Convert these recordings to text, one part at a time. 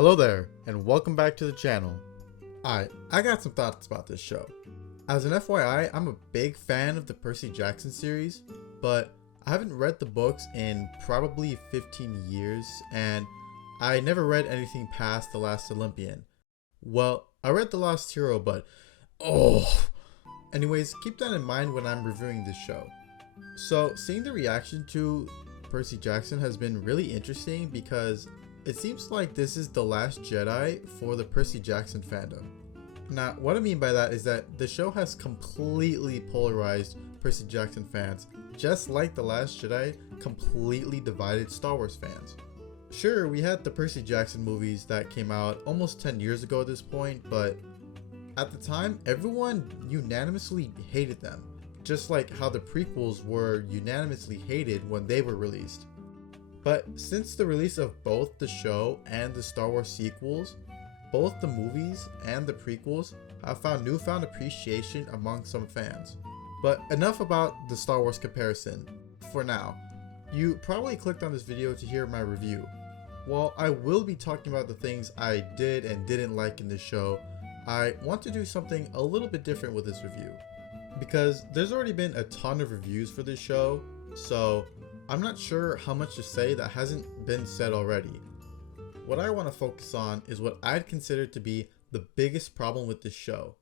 Hello there, and welcome back to the channel. Alright, I got some thoughts about this show. As an FYI, I'm a big fan of the Percy Jackson series, but I haven't read the books in probably 15 years, and I never read anything past The Last Olympian. Well, I read The Lost Hero, but anyways, keep that in mind when I'm reviewing this show. So, seeing the reaction to Percy Jackson has been really interesting because it seems like this is the last Jedi for the Percy Jackson fandom. Now, what I mean by that is that the show has completely polarized Percy Jackson fans, just like The Last Jedi completely divided Star Wars fans. Sure, we had the Percy Jackson movies that came out almost 10 years ago at this point, but at the time, everyone unanimously hated them, just like how the prequels were unanimously hated when they were released. But since the release of both the show and the Star Wars sequels, both the movies and the prequels have found newfound appreciation among some fans. But enough about the Star Wars comparison for now. You probably clicked on this video to hear my review. While I will be talking about the things I did and didn't like in this show, I want to do something a little bit different with this review. Because there's already been a ton of reviews for this show, so I'm not sure how much to say that hasn't been said already. What I want to focus on is what I'd consider to be the biggest problem with this show.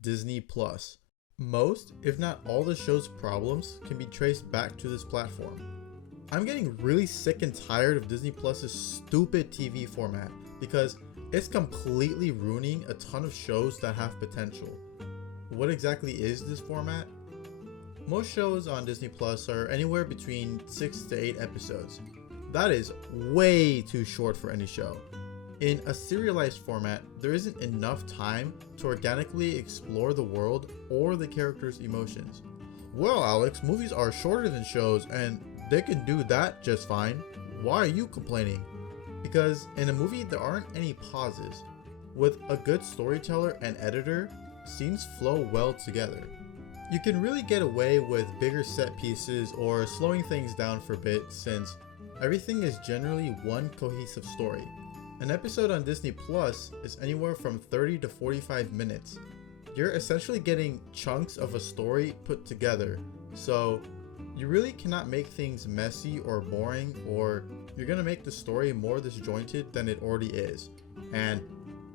Disney Plus. Most, if not all, the show's problems can be traced back to this platform. I'm getting really sick and tired of Disney Plus's stupid TV format because it's completely ruining a ton of shows that have potential. What exactly is this format? Most shows on Disney Plus are anywhere between 6 to 8 episodes. That is way too short for any show. In a serialized format, there isn't enough time to organically explore the world or the characters' emotions. Well, Alex, movies are shorter than shows and they can do that just fine. Why are you complaining? Because in a movie, there aren't any pauses. With a good storyteller and editor, scenes flow well together. You can really get away with bigger set pieces or slowing things down for a bit since everything is generally one cohesive story. An episode on Disney Plus is anywhere from 30 to 45 minutes. You're essentially getting chunks of a story put together, so you really cannot make things messy or boring, or you're gonna make the story more disjointed than it already is, and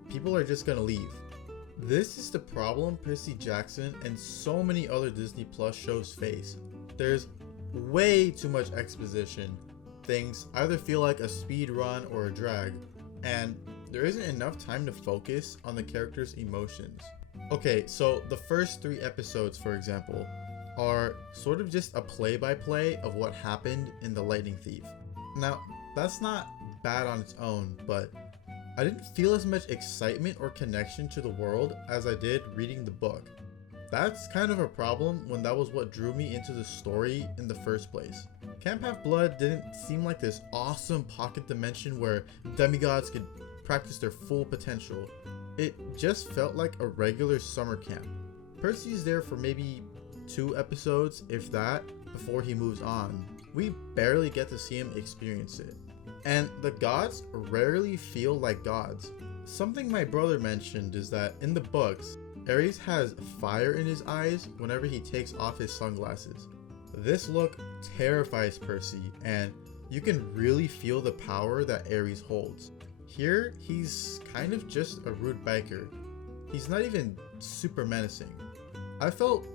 people are just gonna leave. This is the problem Percy Jackson and so many other Disney Plus shows face. There's way too much exposition. Things either feel like a speed run or a drag, and there isn't enough time to focus on the characters' emotions. Okay, so the first 3 episodes, for example, are sort of just a play-by-play of what happened in The Lightning Thief. Now, that's not bad on its own, but I didn't feel as much excitement or connection to the world as I did reading the book. That's kind of a problem when that was what drew me into the story in the first place. Camp Half-Blood didn't seem like this awesome pocket dimension where demigods could practice their full potential. It just felt like a regular summer camp. Percy's there for maybe 2 episodes, if that, before he moves on. We barely get to see him experience it. And the gods rarely feel like gods. Something my brother mentioned is that in the books, Ares has fire in his eyes whenever he takes off his sunglasses. This look terrifies Percy, and you can really feel the power that Ares holds. Here, he's kind of just a rude biker. He's not even super menacing. I felt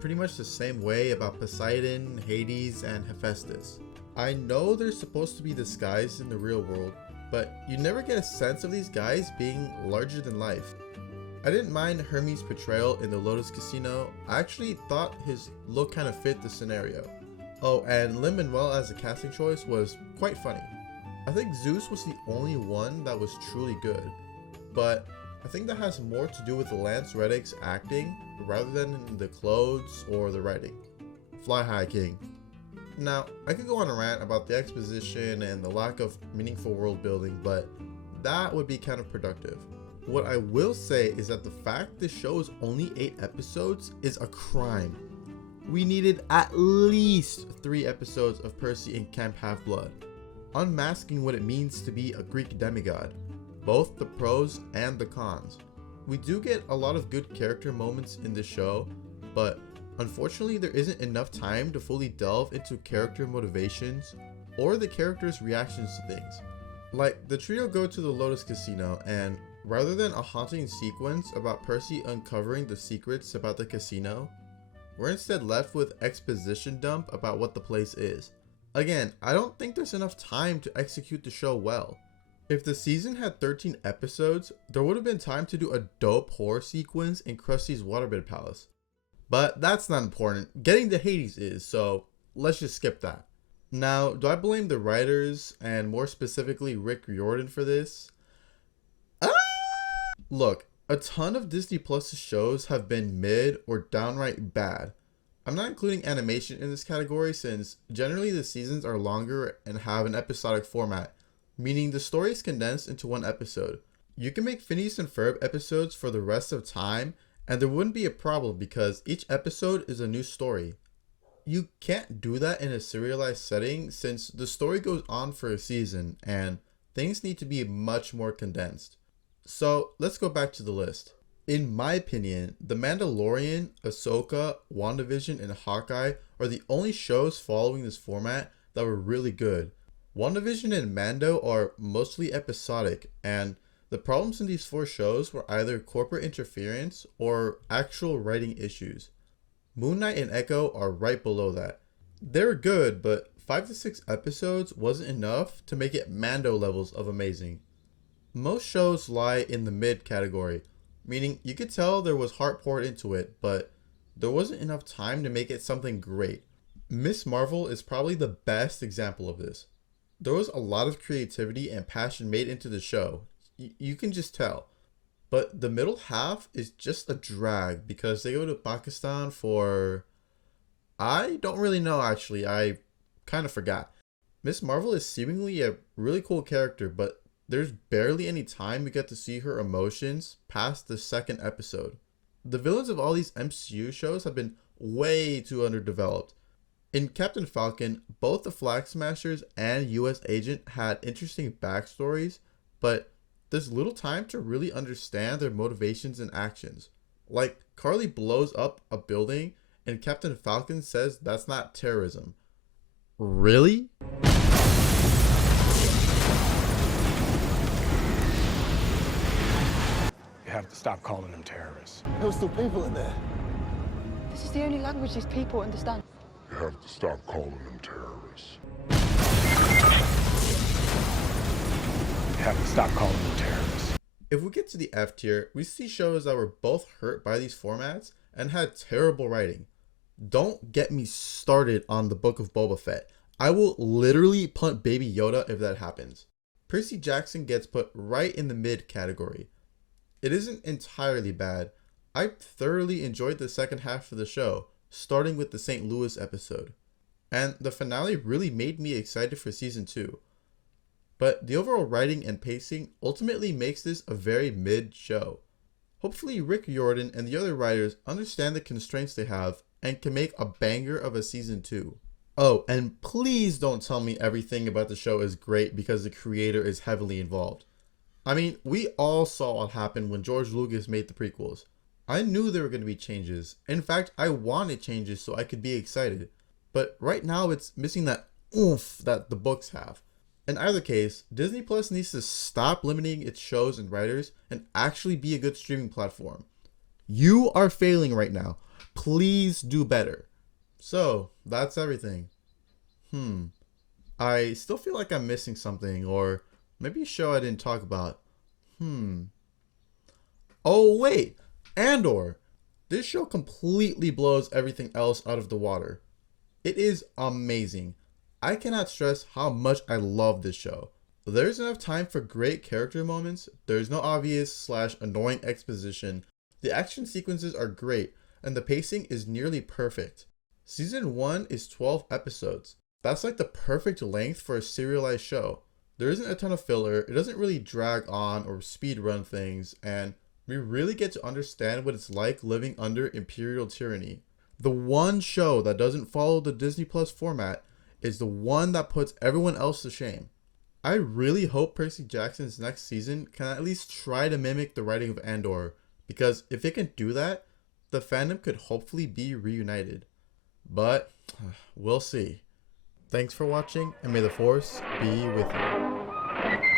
pretty much the same way about Poseidon, Hades, and Hephaestus. I know they're supposed to be this guys in the real world, but you never get a sense of these guys being larger than life. I didn't mind Hermes' portrayal in the Lotus Casino. I actually thought his look kind of fit the scenario. Oh, and Lin-Manuel as a casting choice was quite funny. I think Zeus was the only one that was truly good, but I think that has more to do with Lance Reddick's acting rather than the clothes or the writing. Fly high, King. Now, I could go on a rant about the exposition and the lack of meaningful world building, but that would be counterproductive. What I will say is that the fact this show is only 8 episodes is a crime. We needed at least 3 episodes of Percy in Camp Half-Blood. unmasking what it means to be a Greek demigod, both the pros and the cons. We do get a lot of good character moments in this show, but unfortunately there isn't enough time to fully delve into character motivations or the characters' reactions to things. Like, the trio go to the Lotus Casino, and rather than a haunting sequence about Percy uncovering the secrets about the casino, we're instead left with exposition dump about what the place is. Again, I don't think there's enough time to execute the show well. If the season had 13 episodes, there would have been time to do a dope horror sequence in Krusty's waterbed palace. But that's not important. Getting to Hades is, so let's just skip that. Now, do I blame the writers, and more specifically Rick Riordan, for this? Look, a ton of Disney Plus shows have been mid or downright bad. I'm not including animation in this category since generally the seasons are longer and have an episodic format, meaning the story is condensed into one episode. You can make Phineas and Ferb episodes for the rest of time and there wouldn't be a problem because each episode is a new story. You can't do that in a serialized setting since the story goes on for a season and things need to be much more condensed. So let's go back to the list. In my opinion, The Mandalorian, Ahsoka, WandaVision, and Hawkeye are the only shows following this format that were really good. WandaVision and Mando are mostly episodic, and the problems in these 4 shows were either corporate interference or actual writing issues. Moon Knight and Echo are right below that. They're good, but 5 to 6 episodes wasn't enough to make it Mando levels of amazing. Most shows lie in the mid category, meaning you could tell there was heart poured into it, but there wasn't enough time to make it something great. Miss Marvel is probably the best example of this. There was a lot of creativity and passion made into the show. You can just tell. But the middle half is just a drag because they go to Pakistan for... I don't really know actually, I kind of forgot. Miss Marvel is seemingly a really cool character, but there's barely any time we get to see her emotions past the 2nd episode. The villains of all these MCU shows have been way too underdeveloped. In Captain Falcon, both the Flag Smashers and US Agent had interesting backstories, but there's little time to really understand their motivations and actions. Like, Carly blows up a building and Captain Falcon says that's not terrorism. Really? You have to stop calling them terrorists. There were still people in there. This is the only language these people understand. You have to stop calling them terrorists. You have to stop calling them terrorists. If we get to the F tier, we see shows that were both hurt by these formats and had terrible writing. Don't get me started on the Book of Boba Fett. I will literally punt Baby Yoda if that happens. Percy Jackson gets put right in the mid category. It isn't entirely bad. I thoroughly enjoyed the second half of the show, starting with the St. Louis episode. And the finale really made me excited for season 2. But the overall writing and pacing ultimately makes this a very mid show. Hopefully Rick Riordan and the other writers understand the constraints they have and can make a banger of a season 2. Oh, and please don't tell me everything about the show is great because the creator is heavily involved. I mean, we all saw what happened when George Lucas made the prequels. I knew there were going to be changes. In fact, I wanted changes so I could be excited. But right now it's missing that oomph that the books have. In either case, Disney Plus needs to stop limiting its shows and writers and actually be a good streaming platform. You are failing right now. Please do better. So, that's everything. I still feel like I'm missing something, or maybe a show I didn't talk about. Oh wait, Andor. This show completely blows everything else out of the water. It is amazing. I cannot stress how much I love this show. There's enough time for great character moments. There's no obvious / annoying exposition. The action sequences are great, and the pacing is nearly perfect. Season 1 is 12 episodes. That's like the perfect length for a serialized show. There isn't a ton of filler, it doesn't really drag on or speed run things, and we really get to understand what it's like living under imperial tyranny. The one show that doesn't follow the Disney Plus format is the one that puts everyone else to shame. I really hope Percy Jackson's next season can at least try to mimic the writing of Andor, because if it can do that, the fandom could hopefully be reunited. But we'll see. Thanks for watching, and may the Force be with you.